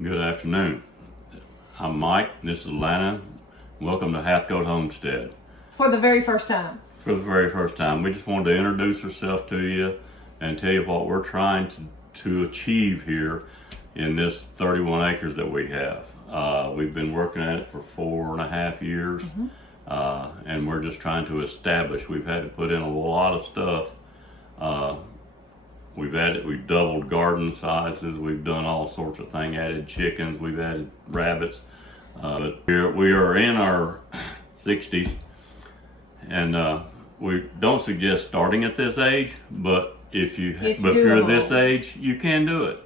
Good afternoon. I'm Mike. This is Lana. Welcome to Hathcote Homestead. For the very first time. For the very first time, we just wanted to introduce ourselves to you and tell you what we're trying to achieve here in this 31 acres that we have. We've been working at it for 4.5 years, and we're just trying to establish. We've had to put in a lot of stuff. We've doubled garden sizes, we've done all sorts of things, added chickens, we've added rabbits. But we are in our 60s, and we don't suggest starting at this age, but if you're this age, you can do it.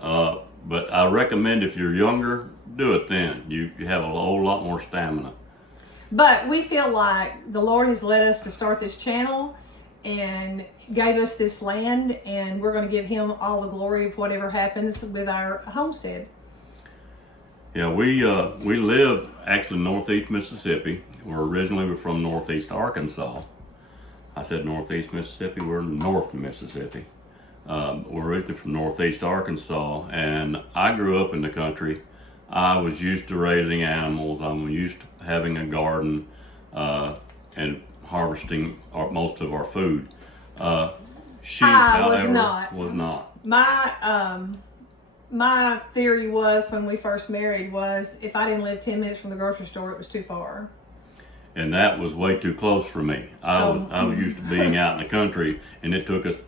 But I recommend if you're younger, do it then. You have a whole lot more stamina. But we feel like the Lord has led us to start this channel and gave us this land, and we're going to give him all the glory of whatever happens with our homestead. Yeah, we live actually northeast Mississippi. We're originally from northeast Arkansas. I said northeast Mississippi, we're North Mississippi. We're originally from northeast Arkansas, and I grew up in the country. I was used to raising animals. I'm used to having a garden and harvesting most of our food. Sheep, however, was not. My theory was when we first married was if I didn't live 10 minutes from the grocery store, it was too far. And that was way too close for me. I was used to being out in the country, and it took us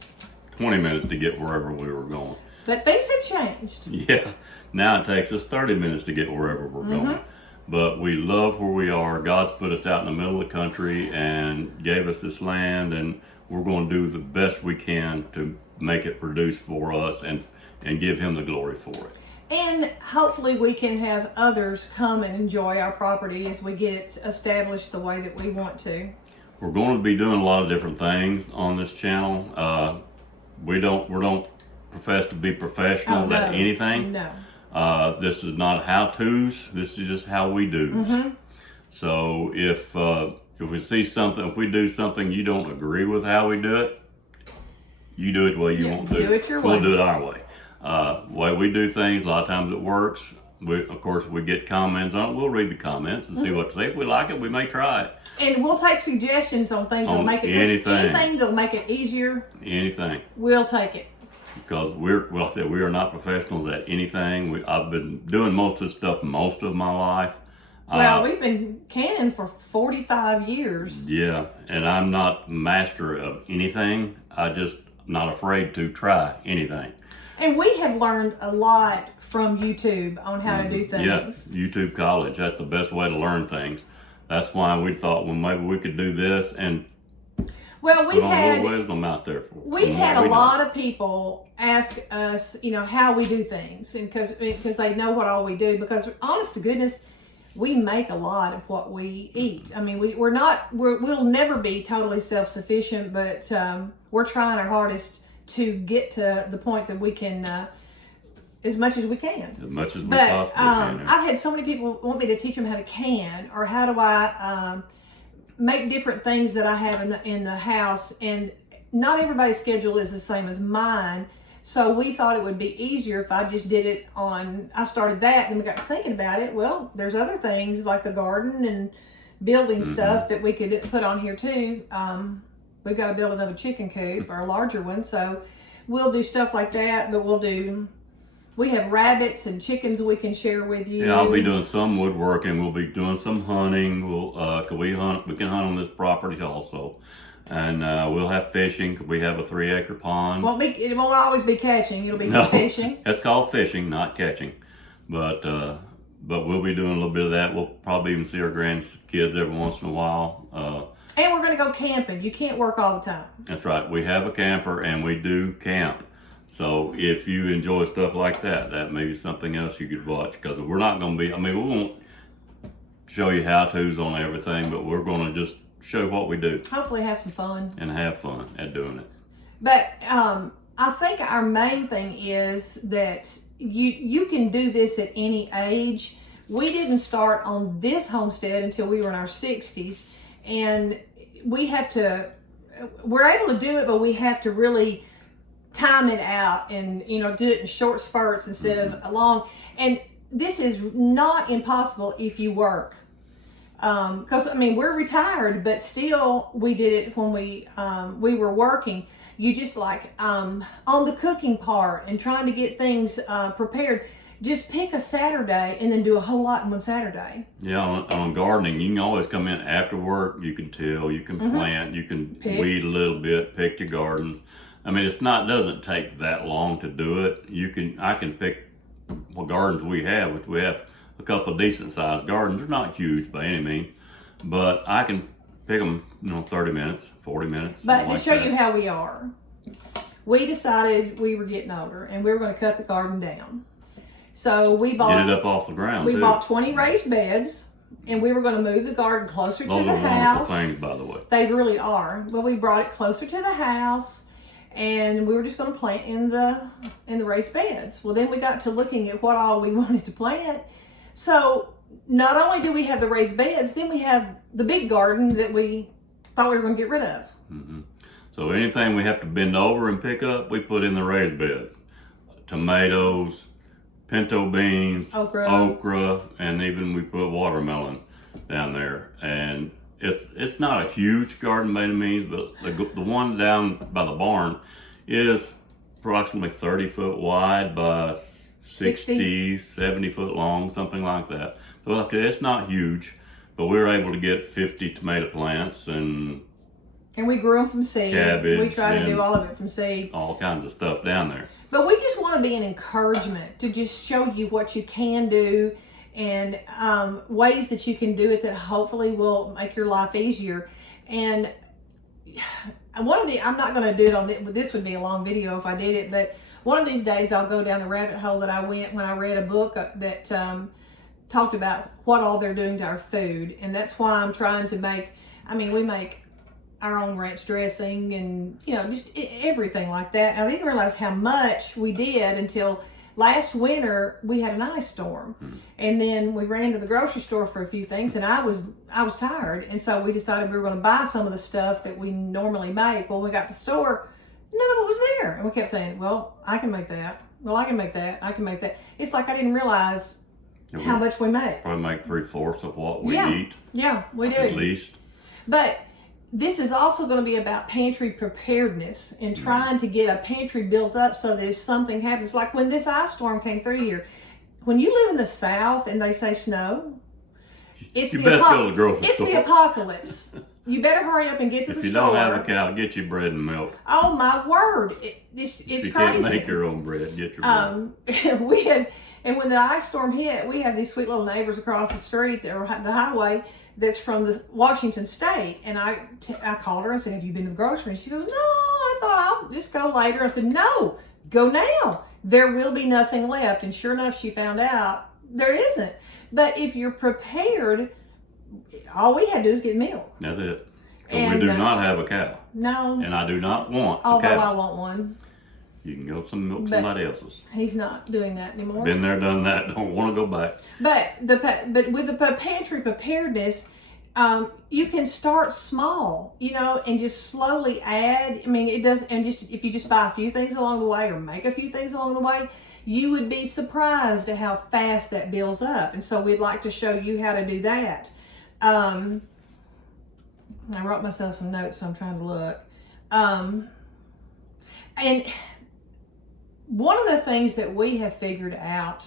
20 minutes to get wherever we were going. But things have changed. Yeah, now it takes us 30 minutes to get wherever we're going. But we love where we are. God's put us out in the middle of the country and gave us this land, and we're going to do the best we can to make it produce for us and give him the glory for it. And hopefully we can have others come and enjoy our property as we get it established the way that we want to. We're going to be doing a lot of different things on this channel. We don't profess to be professionals at anything. No. This is not how-tos. This is just how we do. So if we see something, if we do something you don't agree with how we do it, you do it the way you want to. Do it your way. We'll do it our way. Way we do things, a lot of times it works. Of course, we get comments on it. We'll read the comments and see what to say. If we like it, we may try it. And we'll take suggestions on things that'll make it anything that'll make it easier. Anything. We'll take it. Because we are not professionals at anything. I've been doing most of this stuff most of my life. Well, we've been canning for 45 years. Yeah, and I'm not master of anything. I just not afraid to try anything. And we have learned a lot from YouTube on how to do things. Yeah, YouTube college. That's the best way to learn things. That's why we thought, well, maybe we could do this and well, put a little wisdom out there. We've had a lot of people ask us, how we do things, and because they know what all we do. Because honest to goodness, we make a lot of what we eat. I mean, we'll never be totally self-sufficient, but we're trying our hardest to get to the point that we can, as much as we can. As much as we possibly can. I've had so many people want me to teach them how to can, or how do I make different things that I have in the house, and not everybody's schedule is the same as mine. So we thought it would be easier if I just did it I started that, and we got to thinking about it. Well, there's other things like the garden and building stuff that we could put on here too. We've got to build another chicken coop, or a larger one, so we'll do stuff like that. But we have rabbits and chickens we can share with you. Yeah, I'll be doing some woodworking. We'll be doing some hunting. We can hunt on this property also. And we'll have fishing. We have a 3-acre pond. It won't always be catching. It'll be just fishing. It's called fishing, not catching. But we'll be doing a little bit of that. We'll probably even see our grandkids every once in a while. And we're going to go camping. You can't work all the time. That's right. We have a camper, and we do camp. So if you enjoy stuff like that, that may be something else you could watch. Because we're not going to be, we won't show you how-tos on everything, but we're going to just show what we do. Hopefully have some fun. And have fun at doing it. But I think our main thing is that you can do this at any age. We didn't start on this homestead until we were in our 60s. And we're able to do it, but we have to really time it out and, do it in short spurts instead of long. And this is not impossible if you work. Because we're retired, but still we did it when we were working. You just on the cooking part and trying to get things prepared. Just pick a Saturday and then do a whole lot in one Saturday. Yeah, on gardening, you can always come in after work. You can till, you can plant, you can weed a little bit, pick your gardens. Doesn't take that long to do it. I can pick what gardens we have, which we have a couple of decent sized gardens. They're not huge by any means, but I can pick them, 30 minutes, 40 minutes. But to show you how we are, we decided we were getting older and we were going to cut the garden down. So we bought, get it up off the ground. We bought 20 raised beds, and we were going to move the garden closer to the house. Those are wonderful things, by the way. They really are. But we brought it closer to the house, and we were just going to plant in the raised beds. Well, then we got to looking at what all we wanted to plant. So not only do we have the raised beds, then we have the big garden that we thought we were going to get rid of. Mm-hmm. So anything we have to bend over and pick up, we put in the raised beds. Tomatoes, pinto beans, okra, and even we put watermelon down there. And it's not a huge garden by any means, but the one down by the barn is approximately 30 foot wide by 60, 70 foot long, something like that. So it's not huge, but we were able to get 50 tomato plants and we grew them from seed. Cabbage. We tried to do all of it from seed. All kinds of stuff down there. But we just want to be an encouragement to just show you what you can do and ways that you can do it that hopefully will make your life easier. And I'm not going to do it on this would be a long video if I did it, but one of these days I'll go down the rabbit hole that I went when I read a book that talked about what all they're doing to our food. And that's why I'm trying to we make our own ranch dressing and, just everything like that. And I didn't realize how much we did until last winter we had an ice storm. And then we ran to the grocery store for a few things and I was tired. And so we decided we were going to buy some of the stuff that we normally make. Well, we got to the store, none of it was there. And we kept saying, well, I can make that. Well, I can make that. I can make that. It's like I didn't realize how much we make. Probably make 3/4 of what we eat. Yeah, we do. At least. But this is also going to be about pantry preparedness and trying to get a pantry built up so that if something happens, like when this ice storm came through here, when you live in the South and they say snow, it's the apocalypse. You better hurry up and get to the store. If you don't have a cow, get your bread and milk. Oh my word. It's crazy. If you can't make your own bread, get your bread. And when the ice storm hit, we have these sweet little neighbors across the street, the highway, that's from the Washington State. And I called her and said, have you been to the grocery? And she goes, no, I thought I'll just go later. I said, no, go now. There will be nothing left. And sure enough, she found out there isn't. But if you're prepared, all we had to do is get milk. That's it. And we do not have a cow. No. And I do not want a cow. Although I want one. You can go milk somebody else's. He's not doing that anymore. Been there, done that. Don't want to go back. But with the pantry preparedness, you can start small, and just slowly add. It does, and if you just buy a few things along the way or make a few things along the way, you would be surprised at how fast that builds up. And so we'd like to show you how to do that. I wrote myself some notes, so I'm trying to look. And one of the things that we have figured out,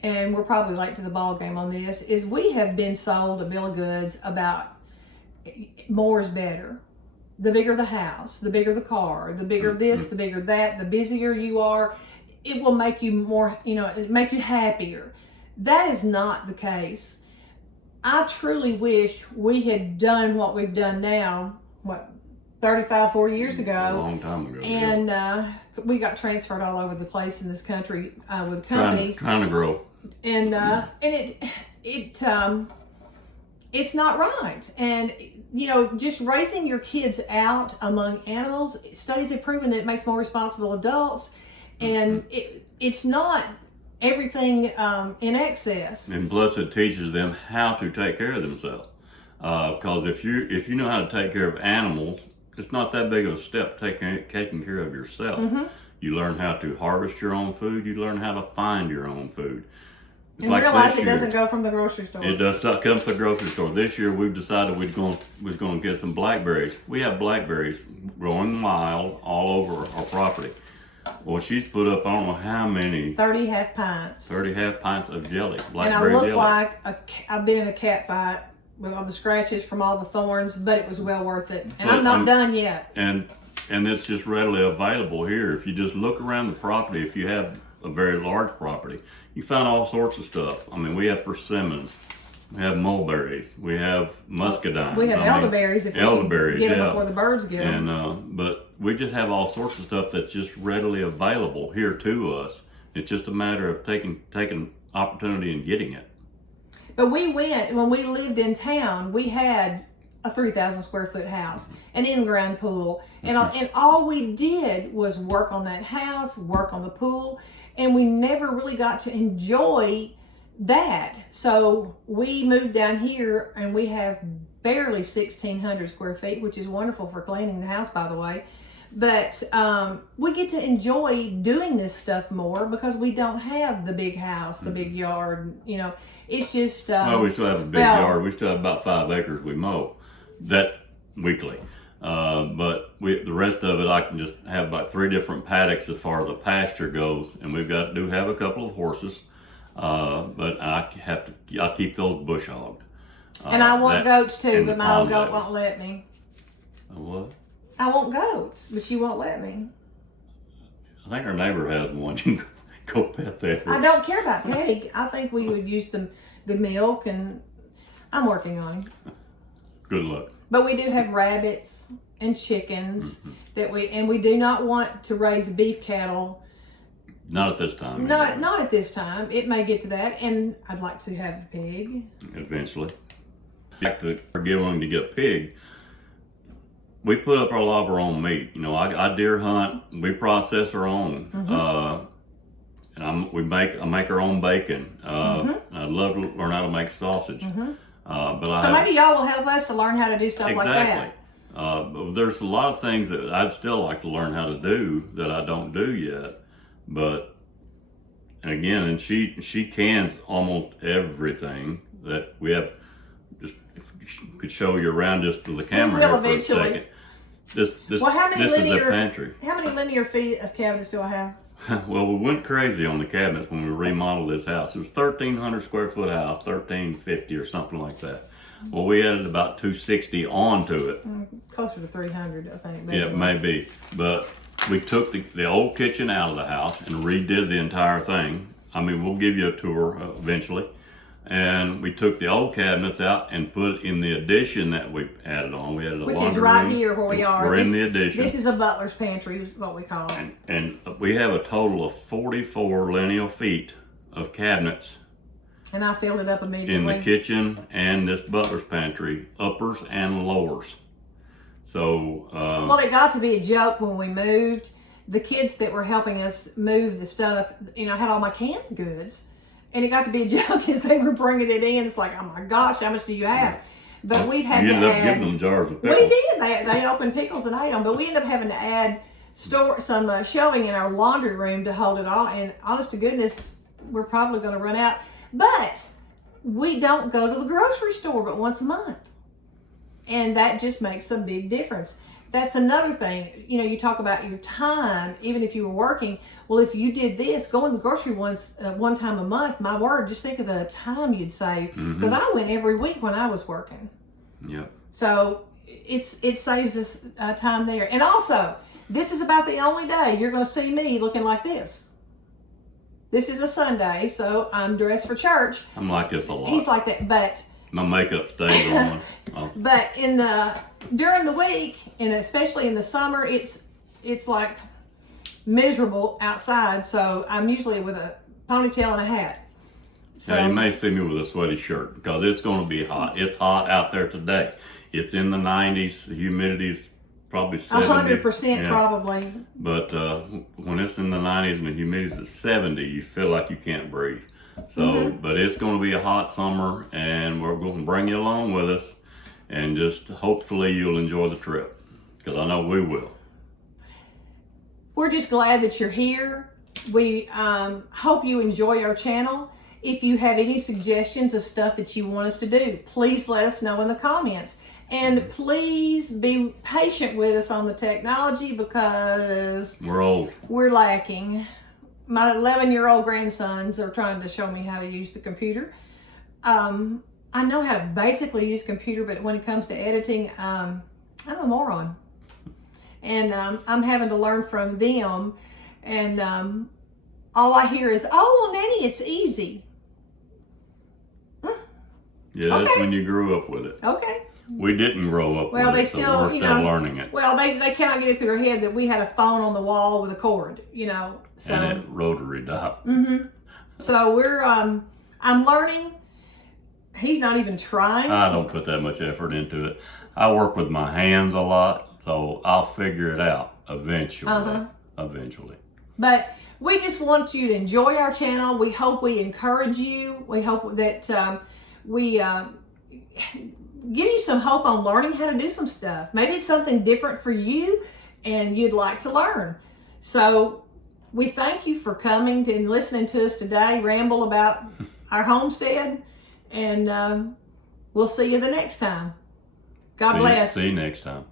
and we're probably late to the ball game on this, is we have been sold a bill of goods about more is better. The bigger the house, the bigger the car, the bigger this, the bigger that, the busier you are, it will make you more, make you happier. That is not the case. I truly wish we had done what we've done now, 35, 40 years ago. A long time ago. And we got transferred all over the place in this country with companies. Trying to grow. And it's not right. And, just raising your kids out among animals, studies have proven that it makes more responsible adults. And it's not everything in excess. And plus it teaches them how to take care of themselves. Because if you know how to take care of animals it's not that big of a step taking care of yourself. You learn how to harvest your own food. You learn how to find your own food. It's And like realize this it year, doesn't go from the grocery store. it does not come from the grocery store. This year we've decided we're going to get some blackberries. We have blackberries growing wild all over our property. Well, she's put up I don't know how many 30 half pints. 30 half pints of jelly, And I blackberry look jelly. like I've been in a cat fight with all the scratches from all the thorns, but it was well worth it. And I'm not done yet. And it's just readily available here. If you just look around the property, if you have a very large property, you find all sorts of stuff. I mean, we have persimmons, we have mulberries, we have muscadines. We have elderberries if we can get them before the birds get them. And but we just have all sorts of stuff that's just readily available here to us. It's just a matter of taking opportunity and getting it. But we went, when we lived in town, we had a 3,000 square foot house, an in-ground pool, and all we did was work on that house, work on the pool, and we never really got to enjoy that. So we moved down here and we have barely 1,600 square feet, which is wonderful for cleaning the house, by the way. But we get to enjoy doing this stuff more because we don't have the big house, the big yard. You know, it's just. Well, we still have a big yard. We still have about 5 acres we mow that weekly. But the rest of it, I can just have about 3 different paddocks as far as the pasture goes, and do have a couple of horses. But I keep those bush hogged. And I want goats too, but my old goat won't let me. What? I want goats, but she won't let me. I think our neighbor has one. You can go pet that. I don't care about petting. I think we would use the milk, and I'm working on it. Good luck. But we do have rabbits and chickens that we do not want to raise beef cattle. Not at this time. Not at this time. It may get to that, and I'd like to have a pig. Eventually. Back to willing to get a pig. We put up a lot of our own meat. You know, I deer hunt. We process our own, and I make our own bacon. I'd love to learn how to make sausage. But maybe y'all will help us to learn how to do stuff like that. But there's a lot of things that I'd still like to learn how to do that I don't do yet. But again, and she cans almost everything that we have. Just if we could show you around just to the camera here for a second. This is a pantry. How many linear feet of cabinets do I have? Well, we went crazy on the cabinets when we remodeled this house. It was 1,300 square foot house, 1,350 or something like that. Well, we added about 260 onto it. Closer to 300, I think. Yeah, maybe. But we took the old kitchen out of the house and redid the entire thing. I mean, we'll give you a tour eventually. And we took the old cabinets out and put in the addition that we added on. We added a laundry room. Which is right here where we are. We're in the addition. This is a butler's pantry, is what we call it. And we have a total of 44 linear feet of cabinets. And I filled it up immediately. In the kitchen and this butler's pantry, uppers and lowers. So. Well, it got to be a joke when we moved. The kids that were helping us move the stuff, I had all my canned goods. And it got to be a joke as they were bringing it in. It's like, oh my gosh, how much do you have? But we've had to add. You ended up giving them jars of pickles. We did. They opened pickles and ate them. But we ended up having to add some shelving in our laundry room to hold it all. And honest to goodness, we're probably going to run out. But we don't go to the grocery store but once a month. And that just makes a big difference. That's another thing. You talk about your time, even if you were working. Well, if you did this, going to the grocery one time a month, my word, just think of the time you'd save. Because I went every week when I was working. Yeah. So it saves us time there. And also, this is about the only day you're going to see me looking like this. This is a Sunday, so I'm dressed for church. I'm like this a lot. He's like that, but my makeup stays on. But during the week, and especially in the summer, it's like miserable outside. So I'm usually with a ponytail and a hat. So now you may see me with a sweaty shirt because it's going to be hot. It's hot out there today. It's in the 90s. The humidity's probably 70. 100% probably. But when it's in the 90s and the humidity's at 70, you feel like you can't breathe. So, but it's going to be a hot summer, and we're going to bring you along with us, and just hopefully you'll enjoy the trip. because I know we will. We're just glad that you're here. We hope you enjoy our channel. If you have any suggestions of stuff that you want us to do, please let us know in the comments. And please be patient with us on the technology because We're old. we're lacking. My 11-year-old grandsons are trying to show me how to use the computer. I know how to basically use computer, but when it comes to editing, I'm a moron. And I'm having to learn from them. And all I hear is, oh, well, Nanny, it's easy. Yeah, that's Okay. when you grew up with it. Okay. We didn't grow up Well, with they it, so still, we're still learning it. Well, they cannot get it through their head that we had a phone on the wall with a cord, So, And it rotary dial. So we're, I'm learning. He's not even trying. I don't put that much effort into it. I work with my hands a lot, so I'll figure it out eventually. Eventually. But we just want you to enjoy our channel. We hope we encourage you. We hope that we give you some hope on learning how to do some stuff. Maybe it's something different for you and you'd like to learn. So we thank you for coming and listening to us today, ramble about our homestead, and we'll see you the next time. God bless. See you next time.